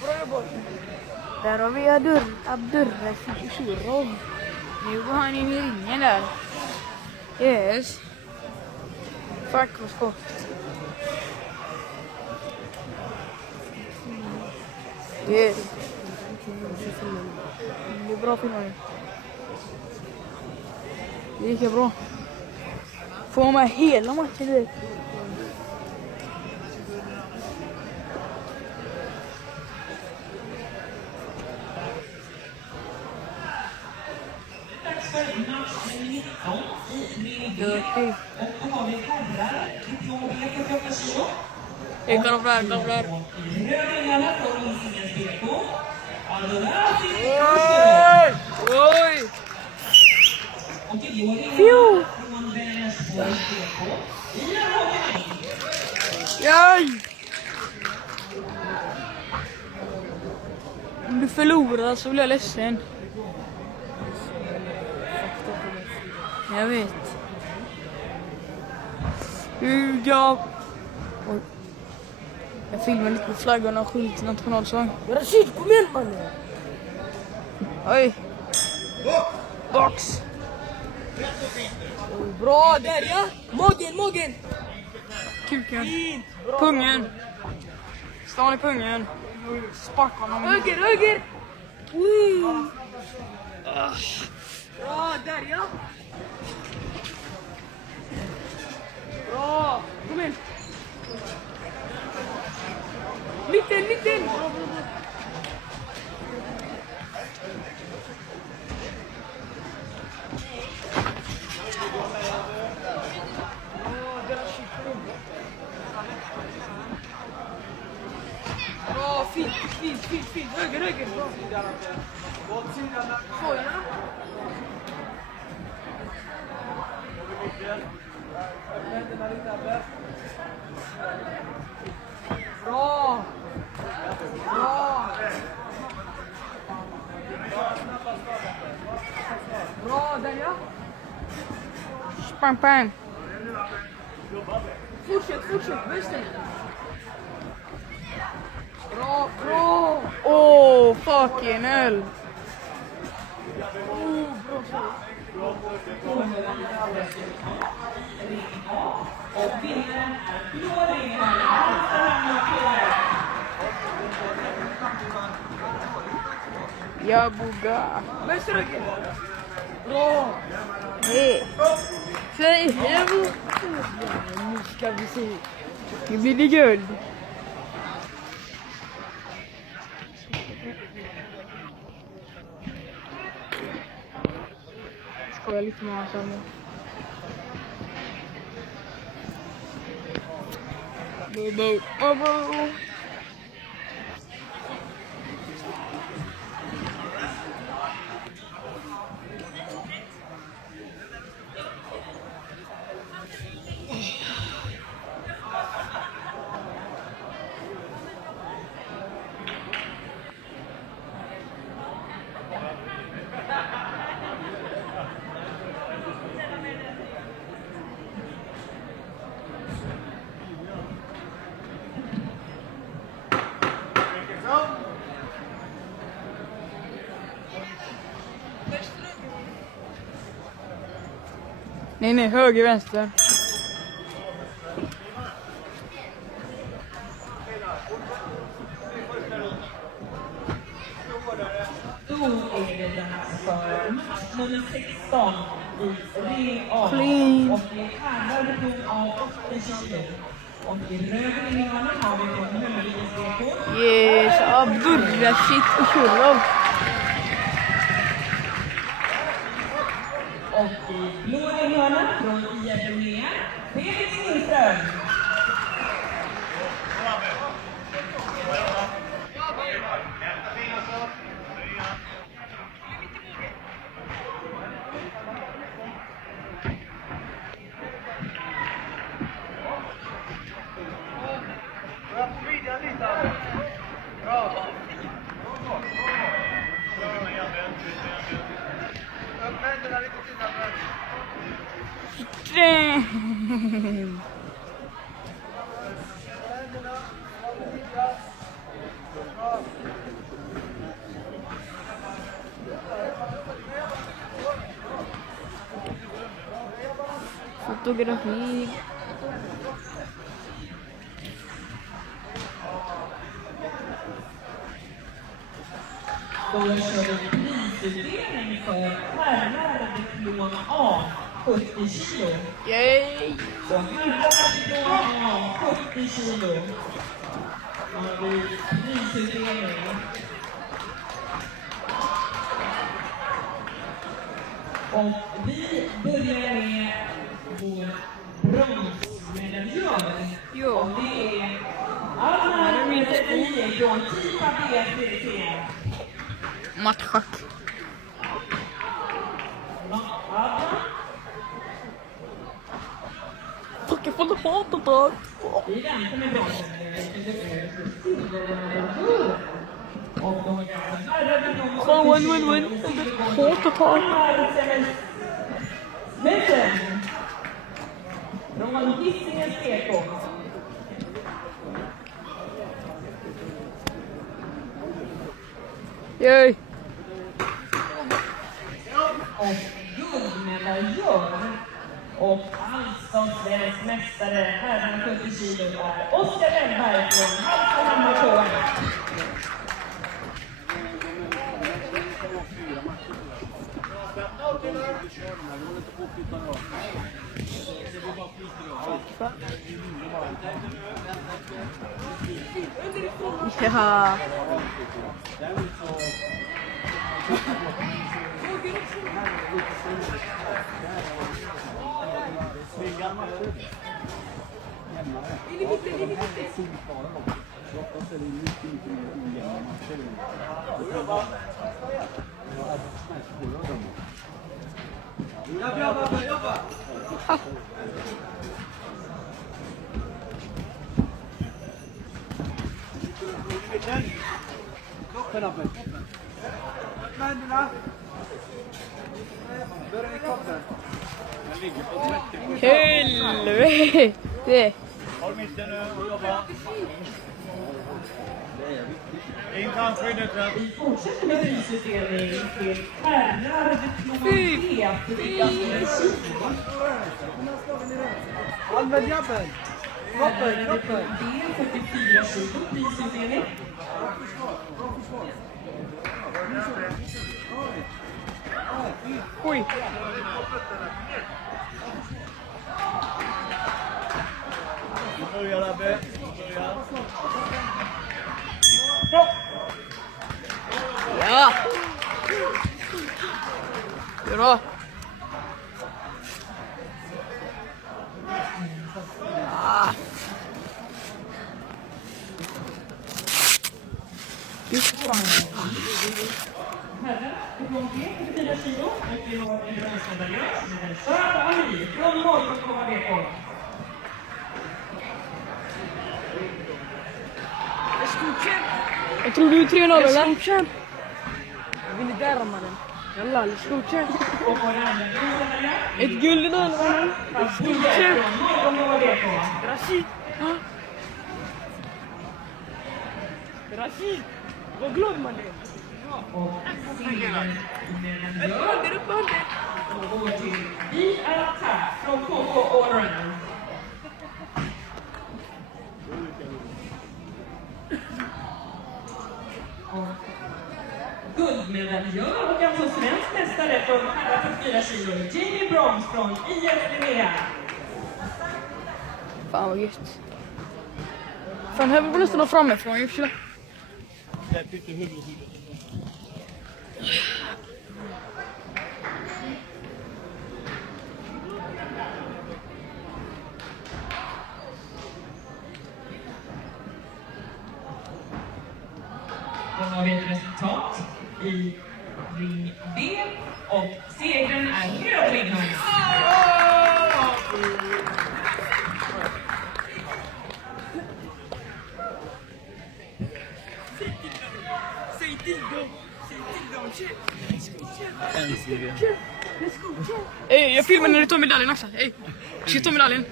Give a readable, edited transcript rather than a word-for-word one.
bra jobbat. Där har vi Abdurrashid Ushurov. Nu går han in i ringen där. Yes. Fuck vad skott. Yes. Det är bra filmning. Det gick bra. Får med hela matchen direkt. Okej. Och då har vi herrar ifrån B48 kilo. Jag kan fram. Rödingarna från Insingens BK. Oj! Och juniorerna från Vänersborgs BK. Jaj! Om du förlorar så blir jag ledsen. Jag vet. Jag filmar lite på flaggan och sjunger till nationalsång. Rashid, kom igen mannen! Oj! Box! Bra där ja! Magen! Kuken! Pungen! Stan i pungen! Sparka honom! Höger! Bra där ja! Bra! Kom igen! Mitten! Bra, fint! Höger! Bra! Så ja! Bra! Bra där ja! Pang! Fortsätt! Vänster! Bra! Fucking hell! Och vinnaren är blå ringen. Jag buggar. Vänster höger! Bra! Hej! Säg hem! Nu ska vi se. Nu blir det guld. Skojar lite med honom samma. Bobo. Nej, höger, vänster. Då är det dags för match nummer 16 i Real. Clean. Och det är herrar från 80 kilo. Och i rödingarna har vi från Höllviks BK. Yes, Abdurrashid Ushurov. Och i blå ringhörnan från IF Umeå, Felix Lindström. Damn. fotografi. Då kör vi prisutdelning för herrar diplom A 70 kilo. Yay! Så herrar diplom A 70 kilo. Då har vi prisutdelning. Och vi börjar med vår bronsmedaljör. Jo. Och det är Anna Mieter från Tipa BSDC. Mattschack. Fuck, jag får hata då. Vi väntar med bronsen. Och då Win. Hata tag. Mätten. Från Hissingens PK. Yay! Och guldmedaljör och alltså svensk mästare herrarna 70 kilo är Oskar Wennberg från Hallstahammar KM. Ja. Helvete! Håll mitten nu och jobba. In framskyddet. Vi fortsätter med prisutdelning till herrar diplom B. Använd jabben. Herrar diplom B 44 kilo prisutdelning. Oj! Nu börjar Abbe. Ja! Bra! Ah. Herrar diplom B 44 kilo och vi har en bronsmedaljör som heter Söra Ali från Norrköping BK. Jag tror du är 3-0 eller? Jag vill där mannen. Jalla, let's go champ. Och vår andra bronsmedaljör Ett guld idag eller mannen? från Norrköping BK. Rashid. Rashid. Var glad mannen. Och silvermedaljör går till Vi är attack från KK Allround. Och guldmedaljör och alltså svensk mästare från herrar 44 kilo, Jamie Brons från IF Linnea. Fan vad gött. Fan, här var nästan framifrån ju. Släpp inte huvudet. Då har vi ett resultat i ring B och segern är röd ringhörna. Säg till dem. Jag filmar när du tar medaljen också. Ska jag ta medaljen?